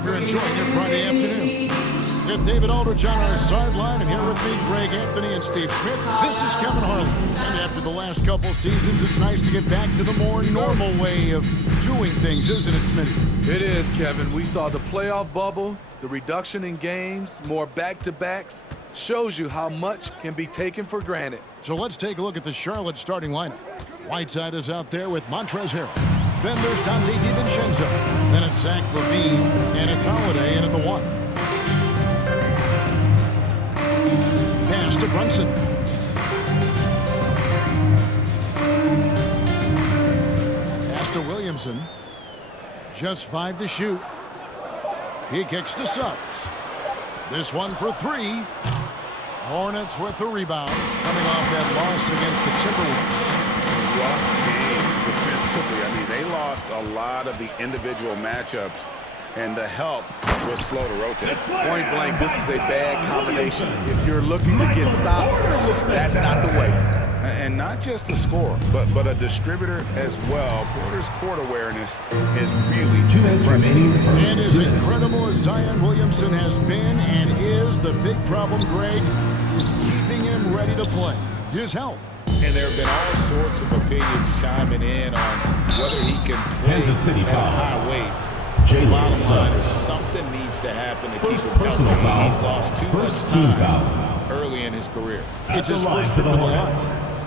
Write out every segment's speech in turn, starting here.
Hope you're enjoying your Friday afternoon. With David Aldridge on our sideline, and here with me, Greg Anthony and Steve Smith. This is Kevin Harlan. And after the last couple seasons, it's nice to get back to the more normal way of doing things, isn't it, Smith? It is, Kevin. We saw the playoff bubble, the reduction in games, more back-to-backs. Shows you how much can be taken for granted. So let's take a look at the Charlotte starting lineup. Whiteside is out there with Montrezl Harrell. Then there's Dante DiVincenzo. Then it's Zach LaVine. And it's Holiday in at the 1. Pass to Brunson. Pass to Williamson. Just 5 to shoot. He kicks to Suggs. This one for 3. Hornets with the rebound, coming off that loss against the Timberwolves. Rough game defensively. I mean, they lost a lot of the individual matchups, and the help was slow to rotate. Point blank, this is a bad combination. If you're looking to get stops, that's not the way. And not just a scorer, but a distributor as well. Porter's court awareness is really impressive. And as incredible as Zion Williamson has been and is, the big problem, Greg, is keeping him ready to play. His health. And there have been all sorts of opinions chiming in on whether he can play at a high weight. Bottom line is something needs to happen to keep him healthy. He's lost too much time early in his career. It's his first trip to the line.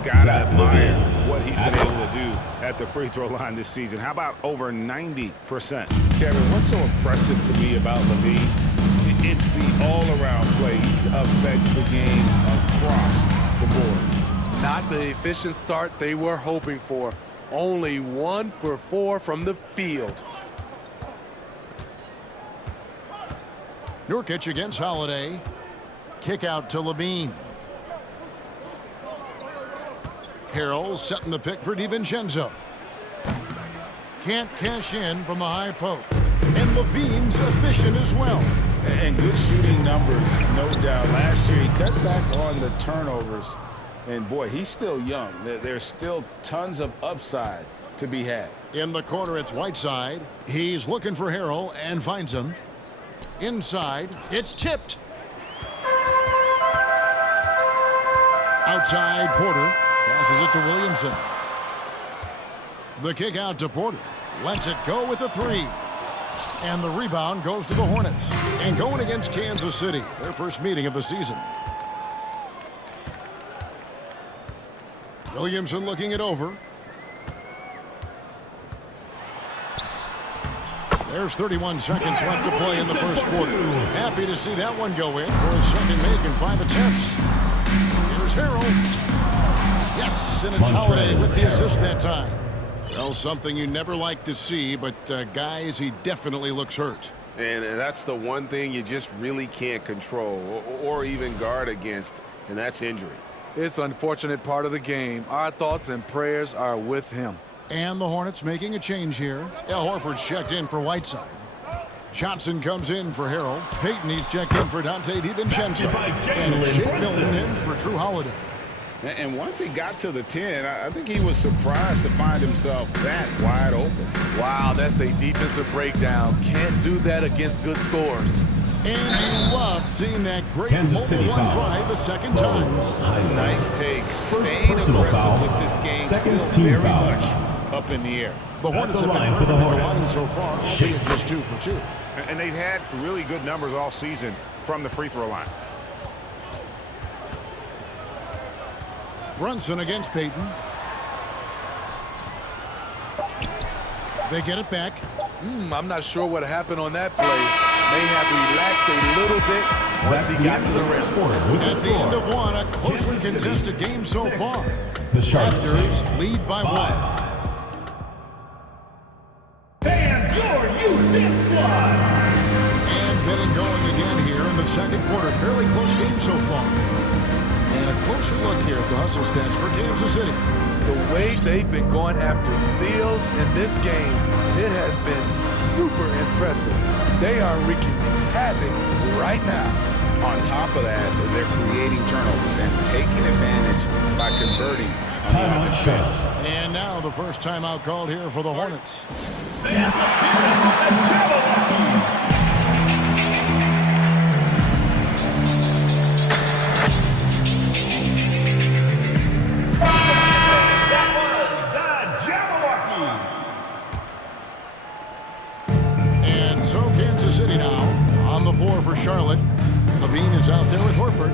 Gotta admire what he's been able to do at the free throw line this season. How about over 90%? Kevin, what's so impressive to me about LaVine? It's the all-around play. He affects the game across the board. Not the efficient start they were hoping for. Only 1 for 4 from the field. Nurkic against Holiday. Kick out to LaVine. Harrell setting the pick for DiVincenzo. Can't cash in from the high post. And LaVine's efficient as well. And good shooting numbers, no doubt. Last year, he cut back on the turnovers. And, boy, he's still young. There's still tons of upside to be had. In the corner, it's Whiteside. He's looking for Harrell and finds him. Inside, it's tipped. Outside, Porter. Passes it to Williamson. The kick out to Porter. Lets it go with a 3. And the rebound goes to the Hornets. And going against Kansas City, their first meeting of the season. Williamson looking it over. There's 31 seconds left to play in the first quarter. Happy to see that one go in for a second make and 5 attempts. Here's Harrell. Yes, and it's Holiday with the assist that time. Well, something you never like to see, but guys, he definitely looks hurt. And that's the one thing you just really can't control or even guard against, and that's injury. It's an unfortunate part of the game. Our thoughts and prayers are with him. And the Hornets making a change here. Al Horford's checked in for Whiteside. Johnson comes in for Harrell. Payton, he's checked in for Dante DiVincenzo. And Shea Milton in for Drew Holiday. And once he got to the 10, I think he was surprised to find himself that wide open. Wow, that's a defensive breakdown. Can't do that against good scores. And you love seeing that great mobile one drive a second time. Nice take. Staying aggressive with this game, still very much up in the air. The Hornets have been perfect at the line so far, albeit just 2 for 2. And they've had really good numbers all season from the free throw line. Brunson against Payton. They get it back. I'm not sure what happened on that play. May have relaxed a little bit once he got to the rim. At the end of 1, a closely contested game so far. The Raptors lead by 1. And getting going again here in the second quarter. Fairly close game so far. And a closer look here at the hustle stats for Kansas City. The way they've been going after steals in this game, it has been super impressive. They are wreaking havoc right now. On top of that, they're creating turnovers and taking advantage by converting. Timeout shot. And now the first timeout called here for the Hornets. So Kansas City now on the floor for Charlotte. Levine is out there with Horford.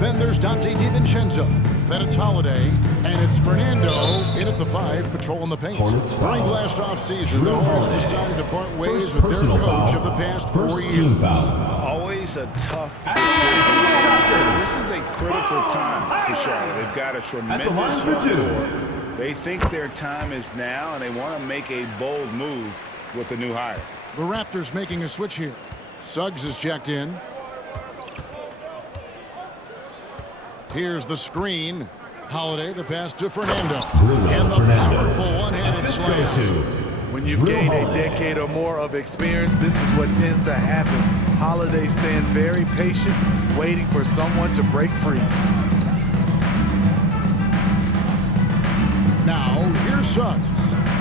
Then there's Dante DiVincenzo. Then it's Holiday. And it's Fernando in at the 5, patrolling the paint. During last offseason, the Hornets decided to part ways with their coach of the past 4 years. Always a tough decision. This is a critical time for Charlotte. They've got a tremendous core. They think their time is now, and they want to make a bold move with the new hire. The Raptors making a switch here. Suggs is checked in. Here's the screen. Holiday, the pass to Fernando. And the powerful one-handed slam. When you've gained a decade or more of experience, this is what tends to happen. Holiday stands very patient, waiting for someone to break free. Now, here's Suggs.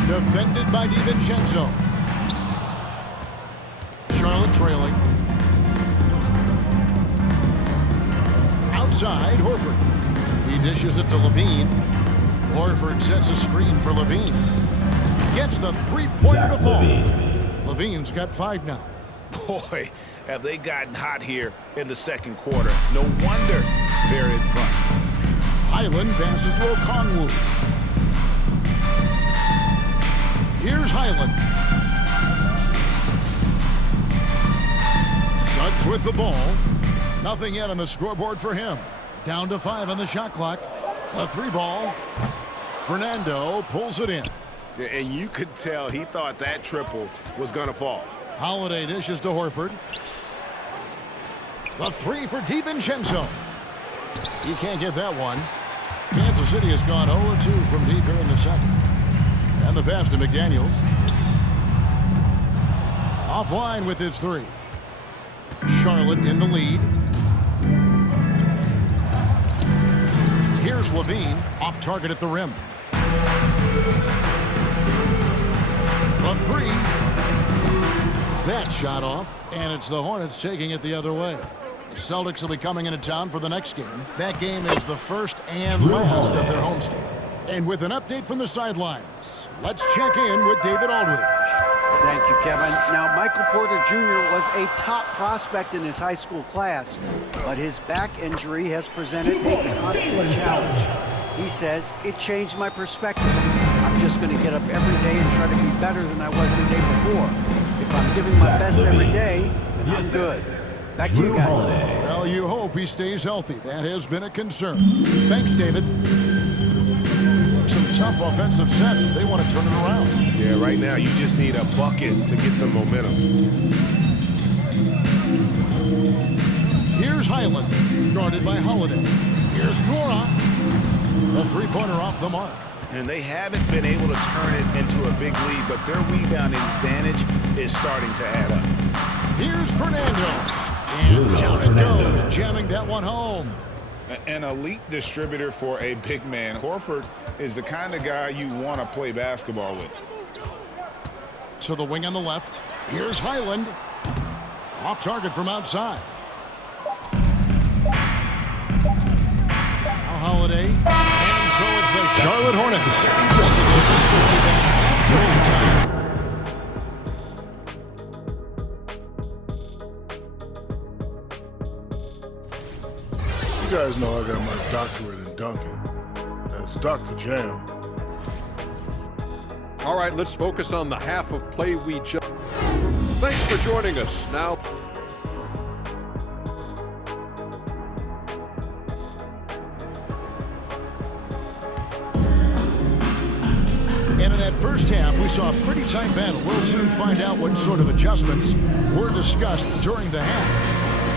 Defended by DiVincenzo. Charlotte trailing. Outside, Horford. He dishes it to Levine. Horford sets a screen for Levine. Gets the three-pointer to fall. Levine's got 5 now. Boy, have they gotten hot here in the second quarter. No wonder they're in front. Highland passes to Okongwu. Here's Highland. Suggs with the ball. Nothing yet on the scoreboard for him. Down to 5 on the shot clock. A 3-ball. Fernando pulls it in. And you could tell he thought that triple was going to fall. Holiday dishes to Horford. The 3 for DiVincenzo. He can't get that one. Kansas City has gone 0-2 from deep here in the second. And the pass to McDaniels. Offline with his 3. Charlotte in the lead. Here's Levine, off target at the rim. The 3. That shot off, and it's the Hornets taking it the other way. The Celtics will be coming into town for the next game. That game is the first and last of their homestand. And with an update from the sidelines, let's check in with David Aldridge. Thank you, Kevin. Now, Michael Porter Jr. was a top prospect in his high school class, but his back injury has presented a constant challenge. He says, it changed my perspective. I'm just going to get up every day and try to be better than I was the day before. If I'm giving my best every day, then I'm good. Back to you guys. Well, you hope he stays healthy. That has been a concern. Thanks, David. Some tough offensive sets. They want to turn it around. Yeah, right now you just need a bucket to get some momentum. Here's Highland, guarded by Holiday. Here's Nora. The 3-pointer off the mark. And they haven't been able to turn it into a big lead, but their rebounding advantage is starting to add up. Here's Fernando. And down it goes, jamming that one home. An elite distributor for a big man. Horford is the kind of guy you want to play basketball with. To the wing on the left. Here's Highland. Off target from outside. Now Holiday. And so it's the Charlotte Hornets. You guys know I got my doctorate in dunking. That's Dr. Jam. All right, let's focus on the half of play we just... Thanks for joining us. Now... And in that first half, we saw a pretty tight battle. We'll soon find out what sort of adjustments were discussed during the half.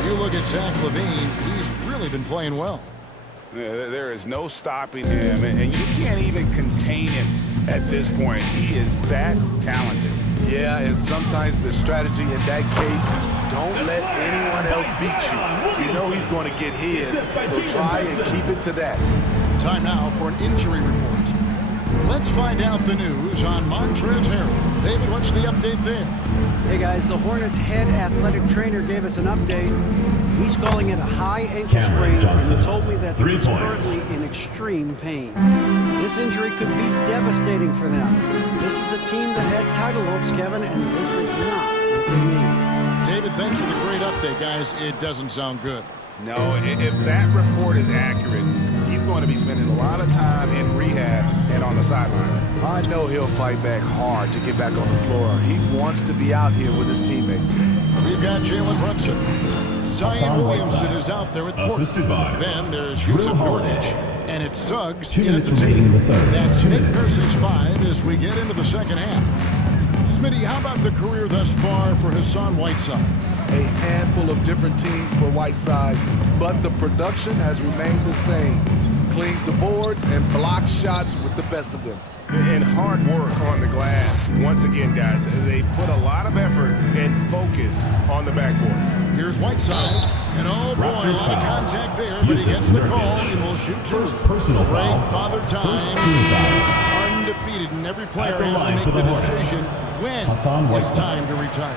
You look at Zach LaVine, he's really been playing well. There is no stopping him, and you can't even contain him at this point. He is that talented. Yeah, and sometimes the strategy in that case is don't let anyone else beat you. You know he's going to get his, so try and keep it to that. Time now for an injury report. Let's find out the news on Montrezl Harrell. David, what's the update there? Hey guys, the Hornets head athletic trainer gave us an update. He's calling it a high ankle sprain, and he told me that he's currently in extreme pain. This injury could be devastating for them. This is a team that had title hopes, Kevin, and this is not what they need. thanks for the great update, guys. It doesn't sound good. No, if that report is accurate, he's going to be spending a lot of time in rehab and on the sideline. I know he'll fight back hard to get back on the floor. He wants to be out here with his teammates. We've got Jalen Brunson. Zion Williamson is out there with Porter. Then there's Yusuf Nurkic. And it's Suggs in at the team. That's Nick Nurse's 5 as we get into the second half. Smitty, how about the career thus far for Hassan Whiteside? A handful of different teams for Whiteside, but the production has remained the same. Cleans the boards and blocks shots with the best of them. And hard work on the glass. Once again, guys, they put a lot of effort and focus on the backboard. Here's Whiteside, and oh boy, a lot of contact there, but he gets the call and will shoot two. Personal foul. Father time. Undefeated, and every player has to make the decision when it's time to retire.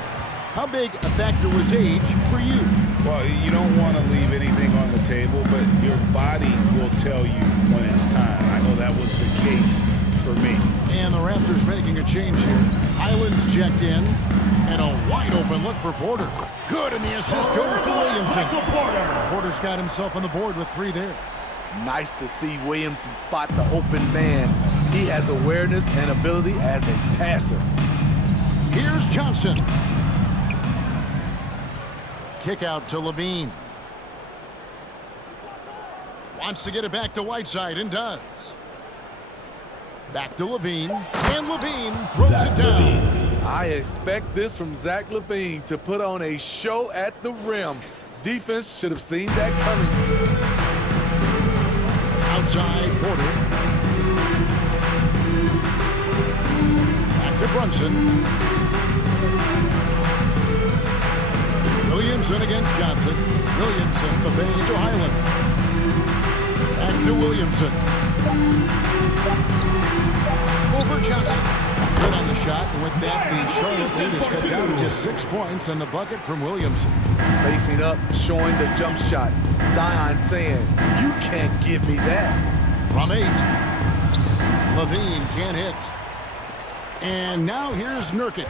How big a factor was age for you? Well, you don't want to leave anything on the table, but your body will tell you when it's time. I know that was the case for me. And the Raptors making a change here. Highlands checked in, and a wide open look for Porter. Good, and the assist goes to Williamson. Porter's got himself on the board with 3 there. Nice to see Williamson spot the open man. He has awareness and ability as a passer. Here's Johnson. Kick out to Levine. Wants to get it back to Whiteside and does. Back to Levine, and Levine throws it down. I expect this from Zach LaVine to put on a show at the rim. Defense should have seen that coming. Outside Porter. Back to Brunson. Williamson against Johnson. Williamson, the base to Highland. Back to Williamson. Over Johnson. Good on the shot, and with that, the Charlotte lead is cut down to just 6 points and the bucket from Williamson. Facing up, showing the jump shot. Zion saying, you can't give me that. From 8. Levine can't hit. And now here's Nurkic.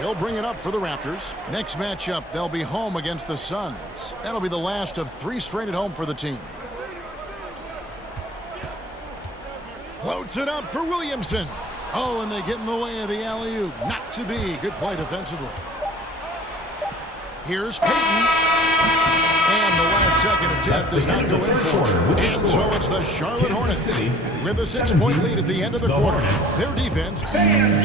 He'll bring it up for the Raptors. Next matchup, they'll be home against the Suns. That'll be the last of 3 straight at home for the team. Floats it up for Williamson. Oh, and they get in the way of the alley-oop. Not to be. Good play defensively. Here's Payton. And the last second attempt does not go in for it. And so it's the Charlotte Hornets with a 6-point lead at the end of the quarter. Their defense. And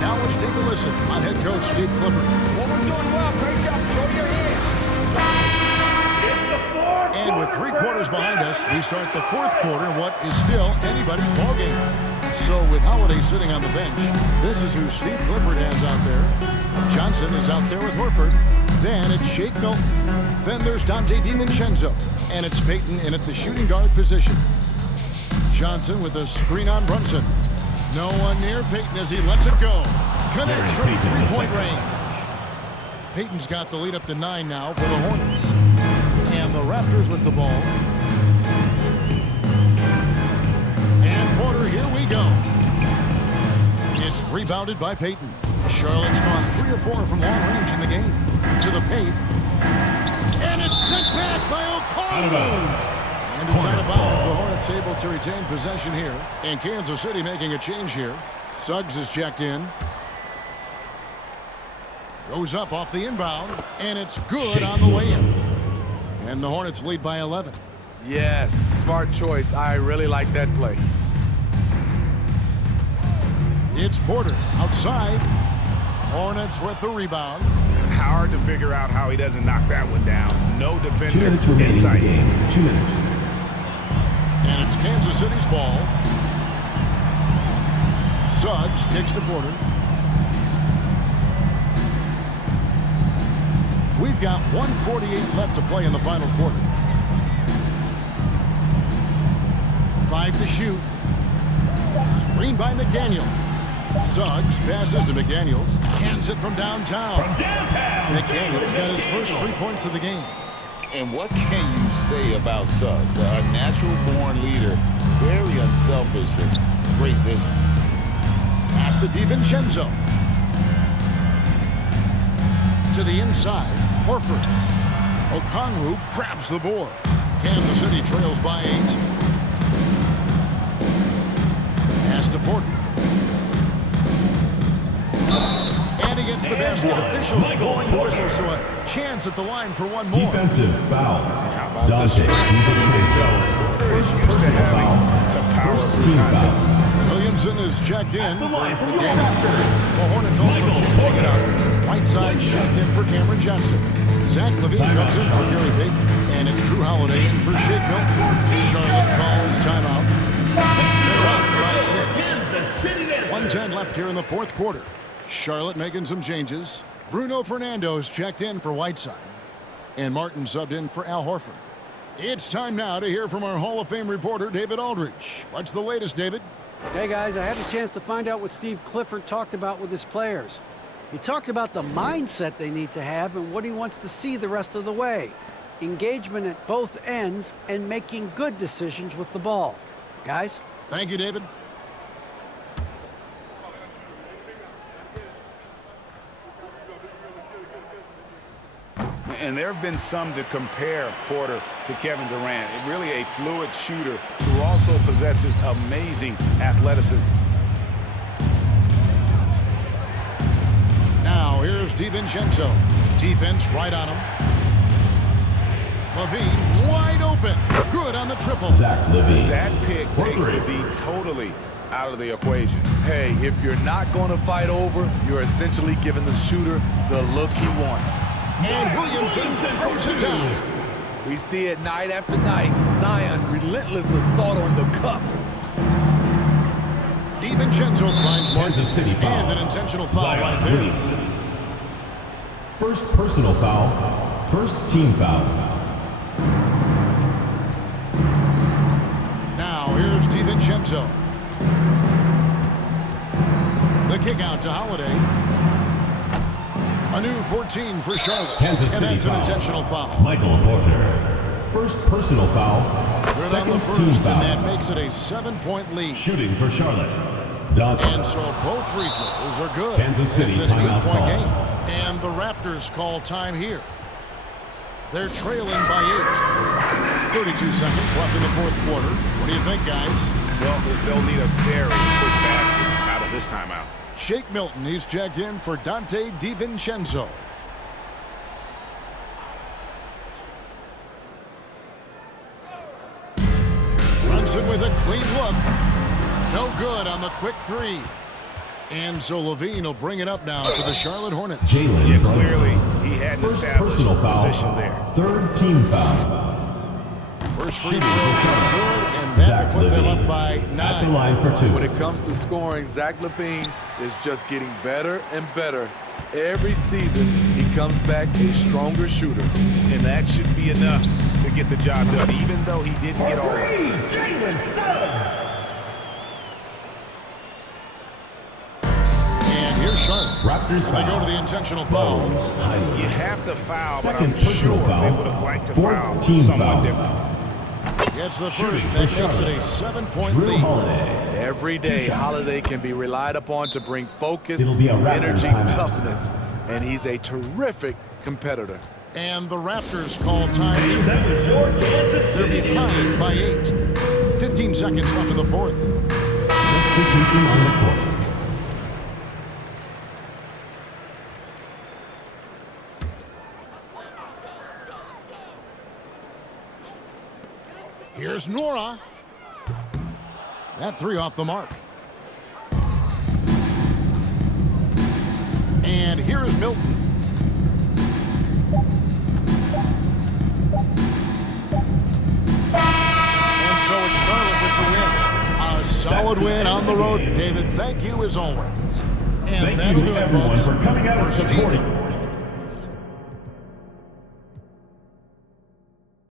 now let's take a listen on head coach Steve Clifford. Well, we're doing well. Great job. Show your hands. And with 3 quarters behind us, we start the 4th quarter, what is still anybody's ballgame. So with Holiday sitting on the bench, this is who Steve Clifford has out there. Johnson is out there with Horford. Then it's Shake Milton. Then there's Dante DiVincenzo. And it's Payton in at the shooting guard position. Johnson with a screen on Brunson. No one near Payton as he lets it go. Connects from 3-point range. Payton's got the lead up to 9 now for the Hornets. And the Raptors with the ball. And Porter, here we go. It's rebounded by Payton. Charlotte's gone 3 or 4 from long range in the game. To the paint. And it's sent back by O'Connell. And it's out of bounds. The Hornets able to retain possession here. And Kansas City making a change here. Suggs is checked in. Goes up off the inbound. And it's good on the way in. And the Hornets lead by 11. Yes, smart choice. I really like that play. It's Porter outside. Hornets with the rebound. Hard to figure out how he doesn't knock that one down. No defender 2 minutes remaining inside. in the game. 2 minutes. And it's Kansas City's ball. Suggs kicks to Porter. We've got 1:48 left to play in the final quarter. 5 to shoot. Screen by McDaniel. Suggs passes to McDaniels. Cans it from downtown. McDaniels got his first 3 points of the game. And what can you say about Suggs? A natural-born leader, very unselfish and great vision. Pass to DiVincenzo. To the inside, Horford. Okongwu grabs the board. Kansas City trails by 8. Pass to Porter. And against the basket, officials blowing the whistle, so a chance at the line for one more. Defensive foul. How about the strength they felt? Porter is used to having to power through contact. Williamson is checked in for the game. The Hornets also changing it up. Whiteside checked in for Cameron Johnson. Zach LaVine comes in for Gary Payton. And it's Drew Holiday in for Shake Milton. Charlotte calls timeout. They're up by 6. 1:10 left here in the fourth quarter. Charlotte making some changes. Bruno Fernando's checked in for Whiteside. And Martin subbed in for Al Horford. It's time now to hear from our Hall of Fame reporter, David Aldridge. What's the latest, David? Hey guys, I had a chance to find out what Steve Clifford talked about with his players. He talked about the mindset they need to have and what he wants to see the rest of the way. Engagement at both ends and making good decisions with the ball. Guys? Thank you, David. And there have been some to compare Porter to Kevin Durant. Really a fluid shooter who also possesses amazing athleticism. Now here's DiVincenzo. Defense right on him. LaVine wide open. Good on the triple. Zach LaVine. That pick takes the D totally out of the equation. Hey, if you're not going to fight over, you're essentially giving the shooter the look he wants. And Williamson throws it down. We see it night after night. Zion, relentless assault on the cup. DiVincenzo finds Martin. Kansas City foul. And an intentional foul Zion right there. Williamson. First personal foul. First team foul. Now here's DiVincenzo. The kick out to Holiday. A new 14 for Charlotte. Kansas and City that's foul. an intentional foul. Michael Porter. First personal foul. Good on Second the team first, foul. and that makes it a 7-point lead. Shooting for Charlotte. Dante. And so both free throws are good. Kansas City it's an timeout 8-point call. game. And the Raptors call time here. They're trailing by 8. 32 seconds left in the fourth quarter. What do you think, guys? Well, they'll need a very quick basket out of this timeout. Shake Milton, he's checked in for Dante DiVincenzo. Brunson with a clean look. No good on the quick 3. And so LaVine will bring it up now for the Charlotte Hornets. Jalen Yeah, Brunson. clearly he hadn't First established personal a foul. position there. Third team foul. First free throw is good, and that Zach will put them LaVine up by at the 9. line for 2. When it comes to scoring, Zach LaVine is just getting better and better. Every season, he comes back a stronger shooter. And that should be enough to get the job done, even though he didn't get all of it. And here's Charlotte. Raptors They go foul. to the intentional fouls. You have to foul, but Second I'm sure personal they foul. would have liked to Fourth foul team someone foul. different. Gets the Shooting first. for That makes it Charlotte. a 7-point Drew lead. Holiday. Every day, Holiday can be relied upon to bring focus, It'll be a Raptors energy, timeout. toughness, and he's a terrific competitor. And the Raptors call time here. They're behind by 8. 15 seconds left in the fourth. Substitution on the court. Here's Nora. That 3 off the mark. And here is Milton. And so it's Charlotte with the win. A solid win on the road. David, thank you as always. And Thank that'll you do it, everyone folks. for coming out and For Steve supporting